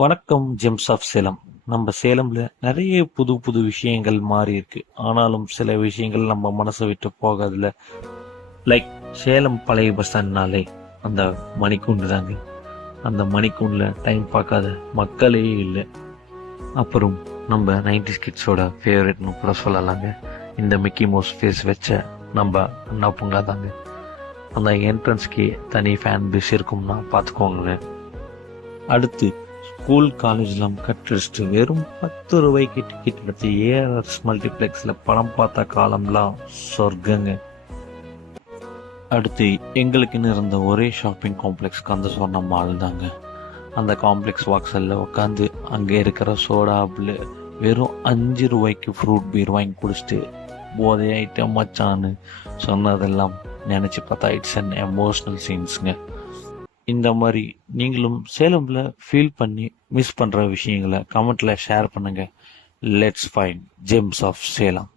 வணக்கம் gems of Salem. நம்ம சேலம்ல நிறைய புது புது விஷயங்கள் மாறி இருக்கு. ஆனாலும் சில விஷயங்கள் நம்ம மனசை விட்டு போகாதுல. லைக் சேலம் பழைய பஸ் ஸ்டாண்ட்னாலே அந்த மணிக்கூண்டு தாங்க. அந்த மணிக்கூண்டுல டைம் பார்க்காத மக்களே இல்லை. அப்புறம் நம்ம 90s கிட்ஸோட ஃபேவரட்னு கூட சொல்லலாங்க. இந்த மிக்கி மவுஸ் ஃபேஸ் வச்ச நம்ம அண்ணா பூங்கா தாங்க. அந்த என்ட்ரன்ஸ்க்கு தனி ஃபேன் பேஸ் இருக்கும்னா பார்த்துக்கோங்க. அடுத்து ஸ்கூல் காலேஜ்லாம் கட்டடிச்சுட்டு வெறும் 10 ரூபாய்க்கு டிக்கெட் எடுத்து ஏஆர்எஸ் மல்டிப்ளெக்ஸில் படம் பார்த்த காலம்லாம் சொர்க்கங்க. அடுத்து எங்களுக்குன்னு இருந்த ஒரே ஷாப்பிங் காம்ப்ளெக்ஸ் கந்த சொன்ன மால் தாங்க. அந்த காம்ப்ளெக்ஸ் வாக்ஸில் உட்காந்து அங்கே இருக்கிற சோடாவில் வெறும் 5 ரூபாய்க்கு ஃப்ரூட் பீர் வாங்கி குடிச்சிட்டு போதை ஐட்டம் மச்சான்னு சொன்னதெல்லாம் நினச்சி பார்த்தா இட்ஸ் அன் எமோஷ்னல் சீன்ஸுங்க. இந்த மாதிரி நீங்களும் சேலம்ல ஃபீல் பண்ணி மிஸ் பண்ற விஷயங்களை கமெண்ட்ல ஷேர் பண்ணுங்க. Let's find gems of Salem.